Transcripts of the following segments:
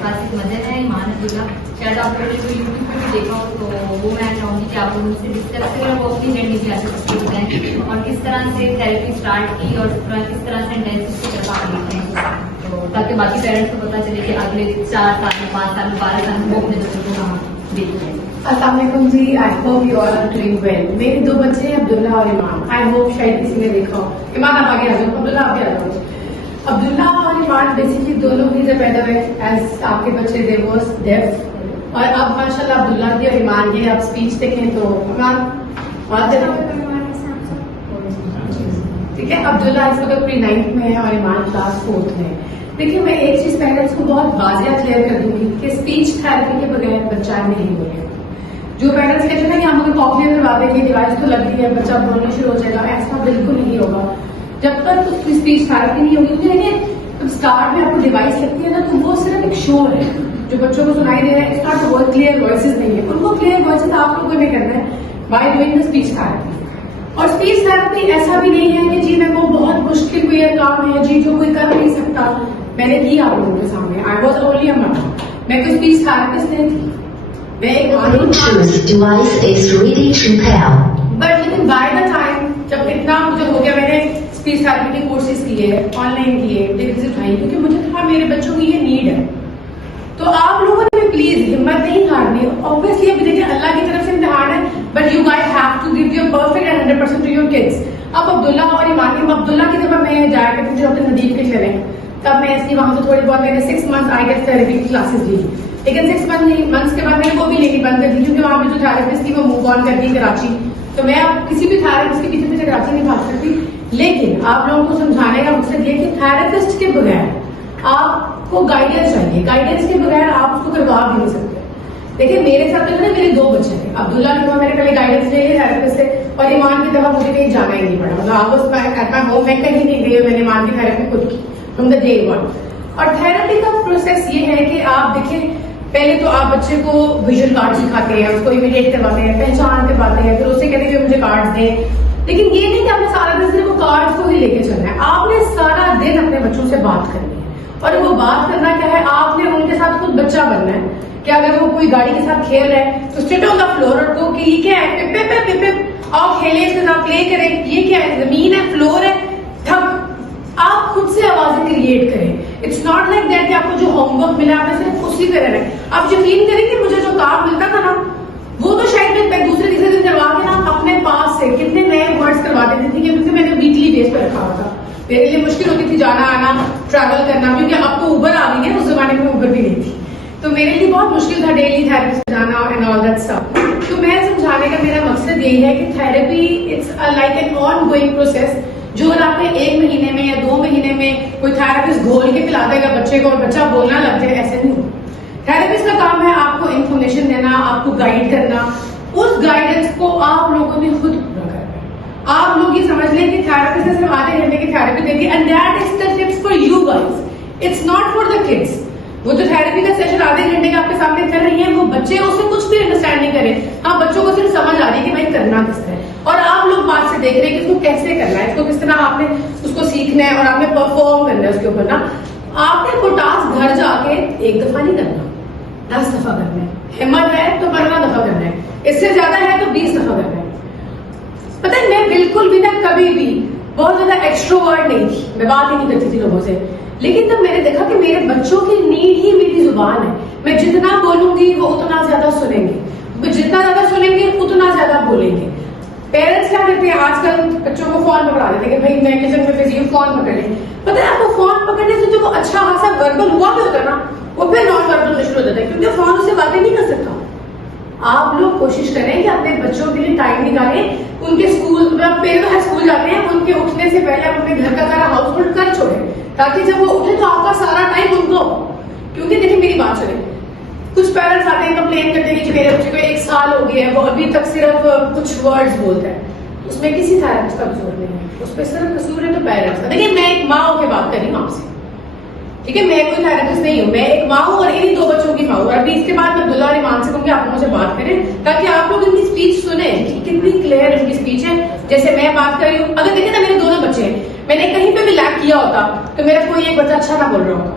ہمارے پاس ایک مدر ہے ایمان عبداللہ, شاید آپ لوگوں نے کوئی یوٹیوب پہ بھی دیکھا ہو, تو وہ میں چاہوں گی کہ آپ لوگوں سے ڈسکس کریں اور وہ اپنی جرنی سے بتائیں اور کس طرح سے تھیراپی اسٹارٹ کی اور کس طرح سے انٹینسو کی طرف آگے دیکھتے ہیں, تو تاکہ باقی پیرنٹس کو پتا چلے کہ اگلے 4 سال میں 5 سال میں 12 سال میں وہ اپنے بچوں کو کہاں دیکھتے ہیں. السلام علیکم جی, I hope you are doing well. میرے 2 بچے ہیں, عبداللہ اور ایمان. آئی ہوپ شاید کسی نے دیکھا ہو. ایمان آپ آگے آ جاؤ, عبداللہ آپ بھی آ جاؤ. عبداللہ اور ایمان بیسکلی دونوں ہی سے پیدا ہوئے ایز آپ کے بچے دے واز ڈیف, اور اب ماشاء اللہ عبداللہ کی اور ایمان کی آپ اسپیچ دیکھیں تو ایمان ٹھیک ہے. عبداللہ اس وقت پری 9th میں ہے اور ایمان کلاس 4th میں. دیکھیے میں ایک چیز پیرنٹس کو بہت واضح کلیئر کر دوں گی کہ اسپیچ تھراپی کے بغیر بچہ نہیں بولے. جو پیرنٹس کہتے ہیں نا کہ ہم اگر کاکلیئر کروا دیں گے, ڈیوائس تو لگ رہی ہے, بچہ بولنا شروع ہو جائے گا, ایسا بالکل نہیں ہوگا جب تک اس کی اسپیچ تھراپی نہیں ہوگی. کیونکہ جب اسٹارٹ میں آپ کو ڈیوائس لگتی ہے نا تو وہ صرف ایک شور ہے جو بچوں کو سنائی دے رہا ہے. اسٹارٹ بہت کلیئر وائسز نہیں ہے, ان کو کلیئر وائسز آپ لوگوں نے کرنا ہے by doing the speech therapy. اور اسپیچ تھراپی ایسا بھی نہیں ہے کہ جی میں وہ بہت مشکل کوئی کام ہے جی جو کوئی کر نہیں سکتا. میں نے کی آپ لوگوں کے سامنے, I was only a mother, میں کوئی اسپیچ تھراپسٹ نہیں تھی, میں ایک بٹ لیکن بائی دا ٹائم جب اتنا مجھے ہو گیا, میں نے اسپیچ تھراپی کے کورسز کیے, آن لائن کیے, ڈگریز اٹھائی, کیونکہ مجھے تھا میرے بچوں کی یہ نیڈ ہے. تو آپ لوگوں نے بھی پلیز ہمت نہیں ہارنی. اوبیسلی ابھی دیکھیں اللہ کی طرف سے امتحان ہے, but you guys have to give your perfect and 100% to your kids. اب عبداللہ اور ایمان, عبداللہ کی جب میں جایا کرتی تھی ڈاکٹر ندیم کے کلینک, تب میں ایسی وہاں سے تھوڑی بہت میں نے 6 months آئی گیس تھراپی کی کلاسز لی, لیکن 6 months کے بعد میں نے وہ بھی لینی بند کر دی کیونکہ وہاں پہ جو تھراپسٹ تھی وہ موو آن کر دی کراچی. تو میں اب کسی بھی تھراپسٹ کے پیچھے کراچی نہیں بھاگ سکتی. لیکن آپ لوگوں کو سمجھانے کا مقصد یہ کہ تھراپسٹ کے بغیر آپ کو گائیڈنس چاہیے, گائیڈنس کے بغیر آپ اس کو کروا بھی نہیں سکتے. دیکھیں میرے ساتھ نا میرے 2 بچے تھے, عبداللہ کی دفعہ میں نے کبھی گائیڈنس لے لی تھراپسٹ سے, اور ایمان کی دفعہ مجھے کہیں جانا ہی نہیں پڑا. مطلب آپ ایٹ ہوم میں کہیں نہیں گئی, میں نے ایمان کی تھراپی خود کی فرام دا ڈے 1. اور تھراپی کا پروسیس یہ ہے کہ آپ دیکھیں پہلے تو آپ بچے کو ویژن کارڈ سکھاتے ہیں, اس کو امیڈیٹ کرواتے ہیں, پہچان کرواتے ہیں, پھر اسے کہتے ہیں کہ مجھے کارڈ دیں. لیکن یہ نہیں کہ آپ نے سارا دن صرف وہ کارڈ کو ہی لے کے چلنا ہے, آپ نے سارا دن اپنے بچوں سے بات کرنی ہے. اور وہ بات کرنا کیا ہے, آپ نے ان کے ساتھ خود بچہ بننا ہے. کہ اگر وہ کوئی گاڑی کے ساتھ کھیل رہا ہے تو سٹ آن دا فلور اور کو کہ یہ کیا ہے, پپ پپ پپ پپ, اور کھیلیں اس کے ساتھ پلے کریں. یہ کیا ہے, زمین ہے, فلور ہے, تھک. آپ خود سے آوازیں کریٹ کریں. اٹس ناٹ لائک دیٹ کہ آپ کو جو ہوم ورک ملا آپ نے صرف اسی پہ رہنا ہے. آپ یقین کریں کہ مجھے جو کام ملتا تھا نا وہ تو شاید میں دوسرے تیسرے دن کروا کے نا اپنے پاس سے کتنے نئے ورڈز کروا دیتی تھی, کیونکہ میں نے ویکلی بیس پہ رکھا ہوا تھا. میرے لیے مشکل ہوتی تھی جانا آنا, ٹریول کرنا, کیونکہ اب تو اوبر آ گئی ہے, اس زمانے میں اوبر بھی نہیں تھی. تو میرے لیے بہت مشکل تھا ڈیلی تھراپی سے جانا اینڈ آل دیٹ اسٹف. تو میں سمجھانے کا میرا مقصد یہی ہے کہ therapy it's like an ongoing process. جو اگر آپ نے 1 مہینے میں یا 2 مہینے میں کوئی تھراپسٹ گھول کے پلا دے گا بچے کو اور بچہ بولنا لگ جائے, ایسے نہیں. تھراپسٹ کا کام ہے آپ کو انفارمیشن دینا, آپ کو گائیڈ کرنا. اس گائیڈنس کو آپ لوگوں نے خود پورا کرنا ہے. آپ لوگ یہ سمجھ لیں کہ تھراپسٹ سے صرف آدھے گھنٹے کی تھراپی دیں گے and that is the tips for you guys, it's not for the kids. وہ جو تھراپی کا سیشن آدھے گھنٹے کا آپ کے سامنے کر رہی ہیں وہ بچے اس سے کچھ بھی انڈرسٹینڈ نہیں کریں. ہاں بچوں کو صرف سمجھ آ رہی ہے کہ بھائی کرنا کس طرح ہے, اور آپ لوگ بات سے دیکھ رہے ہیں کہ اس کو کیسے کرنا ہے, اس کو کس طرح آپ نے اس کو سیکھنا ہے اور آپ نے پرفارم کرنا ہے اس کے اوپر نا. آپ نے وہ ٹاسک گھر جا کے 1 دفعہ نہیں کرنا, 10 دفعہ کرنا ہے. ہمت ہے تو 15 دفعہ کرنا ہے, اس سے زیادہ ہے تو 20 دفعہ کرنا ہے. پتہ ہے میں بالکل بھی نہ کبھی بھی بہت زیادہ ایکسٹروورٹ نہیں تھی, میں بات ہی نہیں کرتی تھی لوگوں سے. لیکن تب میں نے دیکھا کہ میرے بچوں کی نیڈ ہی میری زبان ہے. میں جتنا بولوں گی وہ اتنا زیادہ سنیں گے, وہ جتنا زیادہ سنیں گے اتنا زیادہ بولیں گے. پیرنٹس کیا کرتے ہیں آج کل بچوں کو فون پکڑا دیتے ہیں کہ بھائی میں کچن میں بزی ہوں, فون پکڑ لیں. پتہ ہے آپ کو فون پکڑنے سے جو وہ اچھا خاصا وربل ہوا بھی ہوتا ہے نا وہ پھر نان وربل میں شروع ہو جاتا ہے, کیونکہ فون اس سے باتیں نہیں کر سکتا. آپ لوگ کوشش کریں کہ اپنے بچوں کے لیے ٹائم نکالیں. ان کے اسکول پہلے تو اسکول جاتے ہیں, ان کے اٹھنے سے پہلے آپ اپنے گھر کا سارا ہاؤس ہولڈ کر چھوڑیں تاکہ جب وہ اٹھے تو آپ کا سارا ٹائم ان کو. کیونکہ دیکھیں میری بات سنیں, کچھ پیرنٹس آتے ہیں کمپلین کرتے ہیں کہ میرے بچے کو 1 سال ہو گیا ہے وہ ابھی تک صرف کچھ ورڈز بولتا ہے. اس میں کسی تھراپسٹ کا قصور نہیں ہے, اس پہ صرف قصور ہے تو پیرنٹس کا. دیکھیں میں ایک ماں ہو کے بات کر رہی ہوں آپ سے, ٹھیک ہے, میں کوئی تھراپسٹ نہیں ہوں, میں ایک ماں ہوں اور انہیں 2 بچوں کی ماں ہوں. اور ابھی اس کے بعد میں عبداللہ اور ایمان سے کہوں کہ آپ مجھ سے بات کریں تاکہ آپ لوگ ان کی اسپیچ سنیں کہ کتنی کلیئر ان کی اسپیچ ہے. جیسے میں بات کر رہی ہوں, اگر دیکھیں نا میرے 2 بچے ہیں, میں نے کہیں پہ بھی لیک کیا ہوتا تو میرا کوئی ایک بچہ اچھا نہ بول رہا ہوتا.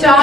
4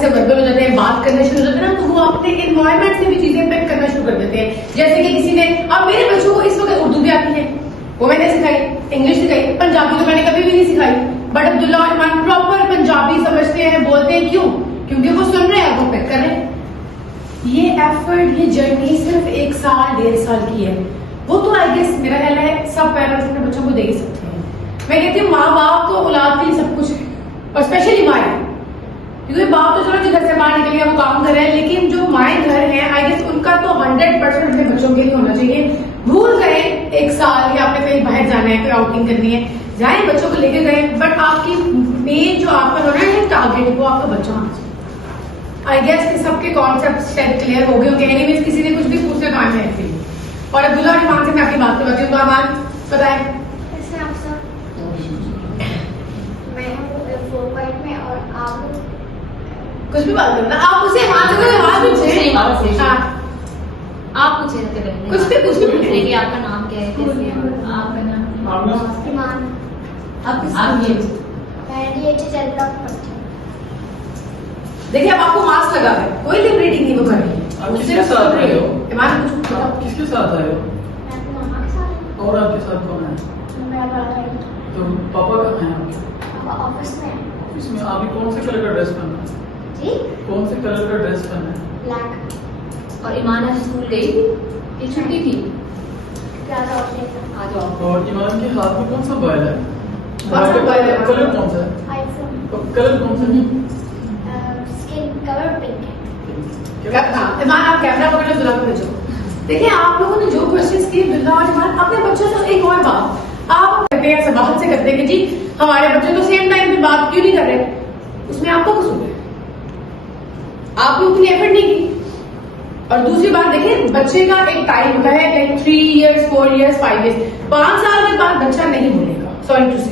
سے وربل ہو جاتے ہیں, بات کرنا شروع ہو جاتے ہیں نا, تو وہ اپنے انوائرمنٹ سے بھی چیزیں پک کرنا شروع کر دیتے ہیں. جیسے کہ کسی نے, اب میرے بچوں کو اس وقت اردو بھی آتی ہے, وہ میں نے سکھائی, انگلش سکھائی, پنجابی تو میں نے کبھی بھی نہیں سکھائی, بٹ عبداللہ اور ایمان پراپر پنجابی سمجھتے ہیں, بولتے ہیں. کیوں؟ کیونکہ وہ سن رہے ہیں, وہ پک کر رہے ہیں. یہ ایفرٹ, یہ جرنی صرف 1 سال 1.5 سال کی ہے. وہ تو آئی گیس میرا خیال ہے سب پیرنٹس اپنے بچوں کو دے ہی سکتے ہیں. میں کہتی ہوں ماں باپ تو اولاد کے لیے سب کچھ ہے, اور اسپیشلی مائیں, کیونکہ باپ تو چلو گھر سے باہر نکل گیا, وہ کام کر رہے ہیں, لیکن جو مائیں گھر ہیں آئی گیس ان کا تو 100% اپنے بچوں کے لیے ہونا چاہیے. بھول گئے 1 سال یا آپ نے کہیں باہر جانا ہے, کوئی آؤٹنگ کرنی ہے, جائیں بچوں کو لے کے گئے, بٹ آپ کی مین جو آپ کا ہونا ہے ٹارگیٹ, وہ آپ کا بچہ ہونا چاہیے. آئی گیس کہ سب کے کانسیپٹ کلیئر ہو گئے ہوں گے. اینی ویز کسی نے کچھ بھی پوچھنا کام ہے ایسے. اور عبداللہ اور ایمان سے میں آپ کی بات کرواتی ہوں, تو امان بتائیں. کچھ بھی بات کرنا, آپ اسے آواز پوچھیں. ہاں آپ پوچھیں کچھ بھی پوچھیں کہ آپ کا نام کیا ہے, کیسے ہیں آپ کا نام, دیکھیے اب آپ کو ماسک لگا ہے, کوئی لبریٹنگ نہیں وہ کر رہی ہے. کس کے ساتھ آئے ہو؟ ایمان کس کے ساتھ آئے ہو؟ اور آپ کے ساتھ کون ہے؟ تو پاپا کہاں ہیں آپ کے؟ آفس میں. آپ کون سے کلر کا ڈریس پہنا ہے؟ کون سے کلر کا ڈریس پہنا ہے؟ اور ایمان آج اسکول گئی تھی, یہ چھٹی تھی. اور ایمان کے ہاتھ میں کون سا موبائل ہے؟ کلر کون سا ہے؟ کلر کون سا ہے؟ ایمان آپ کیمرہ پکڑ لو, بھیجو. دیکھیں آپ لوگوں نے جو کوشچنس کیے عبداللہ اور ایمان, اپنے بچوں سے ایک اور بات آپ کرتے ہیں, صباحت سے کرتے ہیں کہ جی ہمارے بچے تو سیم ٹائم پہ بات کیوں نہیں کر رہے, اس میں آپ کا قصور ہے, آپ نے اتنی ایفرٹ نہیں کی. اور دوسری بات دیکھیں, بچے کا ایک ٹائم ہوتا ہے, لائک 3 years 4 years 5 years 5 سال کے بعد بچہ نہیں بولے گا, سوری ٹو سے,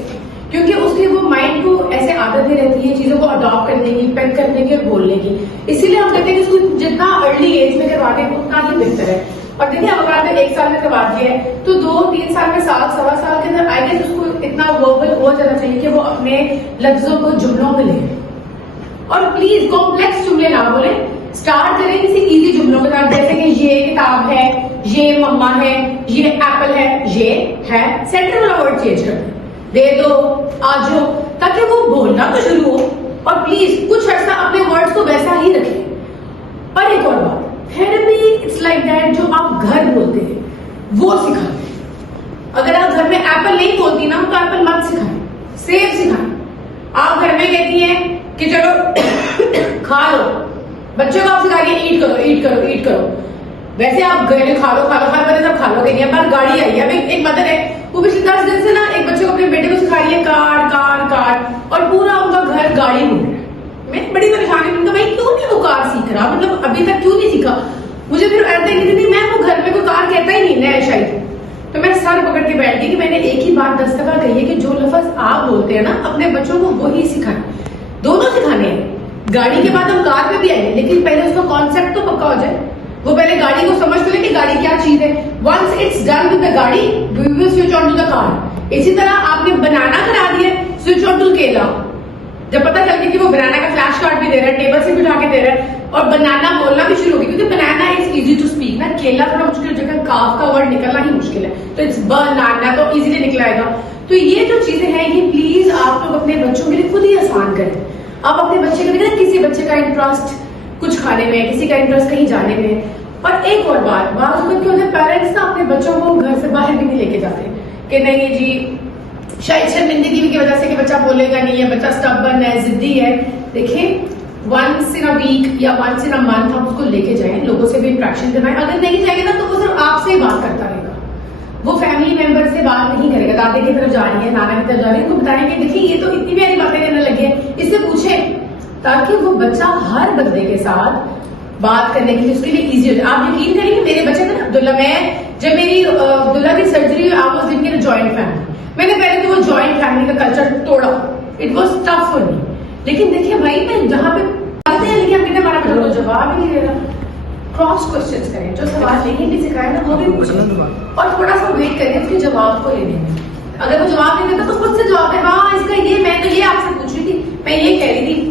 کیونکہ اس کی وہ مائنڈ کو ایسے عادت نہیں رہتی ہے چیزوں کو اڈاپٹ کرنے کی, پیک کرنے کی اور بولنے کی. اسی لیے ہم کہتے ہیں کہ اس کو جتنا ارلی ایج میں کروا دیں اتنا ہی بہتر ہے. اور دیکھیں اگر آپ نے 1 سال میں کروا دیا ہے تو 2-3 سال میں 7-سوا سال کے اندر آئی گیس اس کو اتنا وربل ہو جانا چاہیے کہ وہ اپنے لفظوں کو جملوں میں لے. اور پلیز کمپلیکس جملے نہ بولیں, اسٹارٹ کریں کسی ایزی جملوں کے ساتھ, جیسے کہ یہ کتاب ہے, یہ مما ہے, یہ ایپل ہے, یہ ہے, سینٹر والا ورڈ چینج کر دیں, دے دو, آجو, تاکہ وہ بولنا تو شروع ہو. اور پلیز کچھ عرصہ اپنے ورڈز کو ویسا ہی رکھیں. اور ایک اور بات, تھیراپی اٹس لائک دیٹ, جو آپ گھر بولتے ہیں وہ سکھائیں. اگر آپ گھر میں ایپل نہیں بولتی نا تو ایپل مت سکھائیں, سیب سکھائیں. آپ گھر میں کہتی ہیں کہ چلو کھا لو, بچوں کو آپ سکھائیے ایٹ کرو ایٹ کرو ایٹ کرو. ویسے آپ گھر کھا لو کھا لو, ہر بندے سب کھا لو گے نہیں, پر گاڑی آئی ہے. ایک مدر ہے, وہ پچھلے 10 دن سے نا ایک بچے کو اپنے بیٹے کو سکھا رہی ہے کار کار کار, اور پورا ان کا گھر گاڑی ہو گیا. میں بڑی پریشانی ہوں, بھائی کیوں نہیں وہ کار سیکھ رہا, مطلب ابھی تک کیوں نہیں سیکھا. مجھے پھر ایسا ہی نہیں, میں وہ گھر میں کوئی کار کہتا ہی نہیں ہے شاید. تو میں سر پکڑ کے بیٹھ گئی کہ میں نے ایک ہی بات 10 دفعہ کہی ہے کہ جو لفظ آپ بولتے ہیں نا اپنے بچوں کو وہی سکھائیں. دونوں سکھانے ہیں, گاڑی کے بعد ہم کار پہ بھی آئیں, لیکن پہلے اس کا کانسیپٹ تو پکا ہو جائے. وہ پہلے گاڑی کو سمجھ تو لے کہ گاڑی کیا چیز ہے. Once it's done with the گاڑی we will switch on to the کار. اسی طرح آپ نے بنانا کرا دیا, سوئچ آن ٹو کیلا. جب پتا چل گیا کہ وہ بنانا کا فلیش کارڈ بھی دے رہا ہے, ٹیبل سے بھی اٹھا کے دے رہا ہے, اور بنانا بولنا بھی شروع ہو گیا, کیونکہ بنانا از ایزی ٹو اسپیک نا, کیلا تھوڑا مشکل ہو جائے گا, کاف کا ورڈ نکلنا ہی مشکل ہے, تو اٹس بنانا تو ایزیلی نکل آئے گا. تو یہ جو چیزیں ہیں یہ پلیز آپ لوگ اپنے بچوں کے لیے خود ہی آسان کریں. آپ اپنے بچے کے لیے, کسی بچے کا انٹرسٹ کچھ کھانے میں, کسی کا انٹرسٹ کہیں جانے میں. اور ایک اور بات, بعض اوقات کیا ہوتا ہے پیرنٹس نا اپنے بچوں کو گھر سے باہر بھی نہیں لے کے جاتے کہ نہیں جی شاید شرمندگی کی وجہ سے کہ بچہ بولے گا نہیں ہے, بچہ اسٹبرن ہے, ضدی ہے. دیکھیں ونس ان ویک یا ونس ان منتھ آپ اس کو لے کے جائیں, لوگوں سے بھی انٹریکشن کروائیں. اگر نہیں جائیں گے نا تو وہ صرف آپ سے ہی بات کرتا رہے گا, وہ فیملی ممبر سے بات نہیں کرے گا. دادے کی طرف جا رہی ہے, نانا کی طرف جا رہی ہے, ان کو بتائیں گے دیکھیں یہ تو اتنی پیاری باتیں کرنے لگی ہے, اس سے پوچھیں, تاکہ وہ بچہ ہر بندے کے ساتھ بات کرنے کے لیے اس کے لیے ایزی ہو جائے. آپ یقین کریں کہ میرے بچے تھے نا عبداللہ, میں جب میری عبداللہ کی سرجری آپ was living in joint family, میں نے پہلے تو وہ جوائنٹ فیملی کا کلچر توڑا, it was tough for me. لیکن دیکھیے بھائی میں جہاں پہ آتے ہیں لیکن ہم ہمارا بچہ کو جواب ہی نہیں دے رہا, کراس کوشچنس کریں, جو سوال نہیں بھی سکھائے نا وہ بھی پوچھیں, اور تھوڑا سا ویٹ کریں اس کے جواب کو لینے میں. اگر وہ جواب نہیں دیتا تو خود سے جواب ہے, ہاں اس کا یہ, میں تو یہ آپ سے پوچھ رہی تھی, میں یہ کہہ رہی تھی,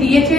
DHA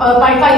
Wi-Fi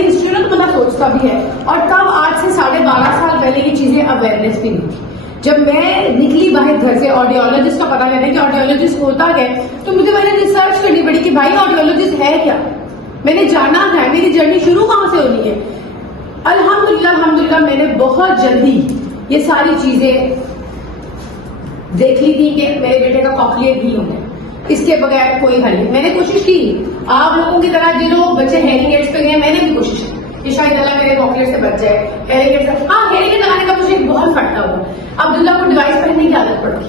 بڑی ہسٹری نا تو بندہ سوچتا بھی ہے. اور تب آج سے 12.5 سال پہلے یہ چیزیں اویئرنیس بھی نہیں تھی. جب میں نکلی باہر گھر سے آڈیولوجسٹ کا پتا کرنے کہ آڈیولوجسٹ ہوتا ہے تو مجھے میں نے ریسرچ کرنی پڑی کہ بھائی آڈیولوجسٹ ہے کیا. میں نے جانا ہے, میری جرنی شروع کہاں سے ہونی ہے. الحمدللہ میں نے بہت جلدی یہ ساری چیزیں دیکھ لی تھی کہ میرے بیٹے کا کوکلیئر نہیں ہونا ہے, اس کے بغیر کوئی حل نہیں. میں نے کوشش کی, آپ لوگوں کی طرح جو لوگ بچے ہیئرنگ ایڈس پہ گئے میں نے بھی کوشش کی کہ شاید اللہ میرے کوکلیئر سے بچ جائے. ہیئرنگ ایڈ لگانے کا مجھے بہت پھٹتا ہوا. عبداللہ کو ڈیوائس پہننے کی عادت پڑ گئی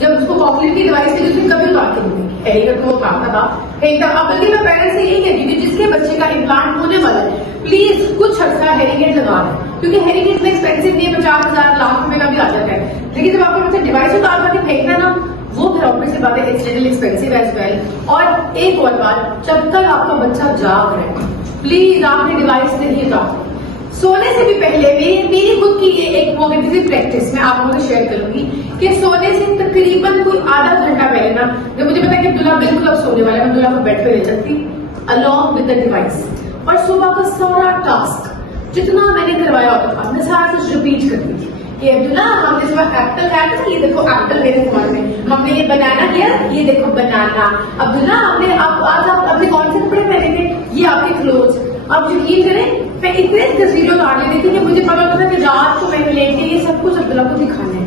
جب اس کو کوکلیئر کی ڈیوائس تھی, جس نے کبھی بات نہیں ہوئی. ہیئرنگ ایڈ تو وہ کام تھا ایک دم. اب بلکہ میں پیرنٹس سے یہی کہتی ہوں کہ جس کے بچے کا امپلانٹ ہونے والا ہے پلیز کچھ عرصہ ہیئرنگ ایڈ لگا دیں, کیونکہ ہیئرنگ ایڈ میں ایکسپینسو نہیں ہے, 50,000 لاکھ روپے کا بھی آ جاتا ہے. لیکن جب آپ کا بچہ ڈیوائس اتار کر کے پھینکنا نا, وہ پھر آبویس سی بات ہے it's little expensive as well. اور ایک اور بات, جب تک آپ کا بچہ جاگ رہے پلیز آپ نے ڈیوائس نہیں اتارنا. سونے سے بھی پہلے میری خود کی یہ ایک پازیٹیو پریکٹس میں آپ لوگوں سے شیئر کروں گی کہ سونے سے تقریباً کوئی آدھا گھنٹہ پہلے نا, جب مجھے پتا ہے کہ عبداللہ بالکل اب سونے والا ہے, میں عبداللہ کو بیڈ پہ لے جاتی along with the device. اور صبح کا سارا ٹاسک جتنا میں نے کروایا ہوتا تھا میں سارا کچھ ریپیٹ کرتی تھی کہ عبداللہ ہم نے صبح ایپل کھایا تھا, یہ دیکھو ایپل میرے دماغ میں, ہم نے یہ بنانا کیا, یہ دیکھو بنانا. عبداللہ ہم نے آج آپ اپنے کون سے کپڑے پہنے تھے, یہ آپ کے کلوتھس. آپ یقین کریں میں اتنے تصویروں اتار لیتی تھی کہ مجھے پتا ہوتا تھا کہ رات کو میں نے لیٹ کے یہ سب کچھ عبداللہ کو دکھانا ہے.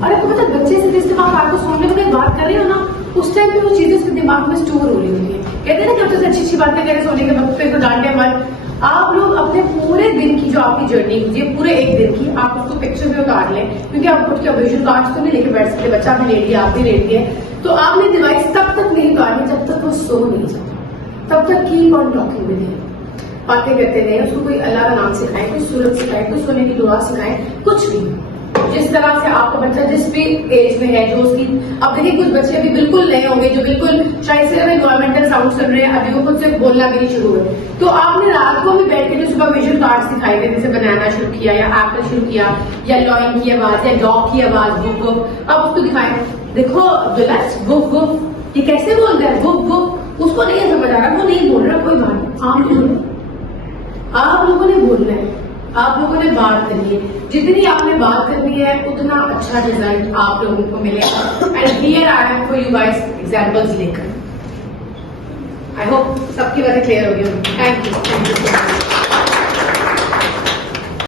اور آپ کو پتا بچے سے جس دماغ آپ کو سونے کے لیے بات کر رہے ہو نا, اس ٹائم پہ وہ چیزیں اس کے دماغ میں اسٹور ہو رہی ہوتی ہے. کہتے ہیں نا کہ آپ سے اچھی اچھی باتیں کریں سونے کے وقت پہ, تو ڈانٹے مت. آپ لوگ اپنے پورے دن کی جو آپ کی جرنی ہوتی ہے, پورے ایک دن کی, آپ اس کو پکچر میں اتار لیں, کیونکہ آپ خود کے ویژن کارڈس تو نہیں لے کے بیٹھ سکتے. بچہ بھی لیٹ گیا, آپ بھی لیٹ گئے, تو آپ نے ڈیوائس تب تک نہیں اتارنی جب تک وہ سو نہیں جاتا. تب تک کیپ آن ٹاکنگ ود ہم, باتیں کرتے رہے, اس کو کوئی اللہ کا نام سکھائے, کوئی سورت سکھائے, کوئی سونے کی دعا سکھائے, کچھ بھی. جس طرح سے آپ کا بچہ جس بھی ایج میں ہے, جو اس کی, اب دیکھیں کچھ بچے ابھی بالکل نئے ہوں گے جو بالکل شاید سے گورنمنٹل ساؤنڈ سن رہے ہیں, ابھی وہ خود سے بولنا بھی نہیں شروع ہوئے, تو آپ نے رات کو بھی بیٹھ کے جو صبح ویژن کارڈ سکھائے تھے, جیسے بنانا شروع کیا یا ایپل شروع کیا یا لائن کی آواز یا ڈاگ کی آواز, بک بک, آپ اس کو دکھائیں, دیکھو عبداللہ بک بک, یہ کیسے بول رہا ہے بک بک, اس کو نہیں سمجھ آ رہا, وہ نہیں بول رہا, کوئی بات نہیں, آپ لوگوں نے بولنا ہے, آپ لوگوں نے بات کرنی ہے. جتنی آپ نے بات کرنی ہے اتنا اچھا رزلٹ آپ لوگوں کو ملے گا. And here I am for you guys examples لے کر. آئی ہوپ سب کی باتیں کلیئر ہوگی. Thank you.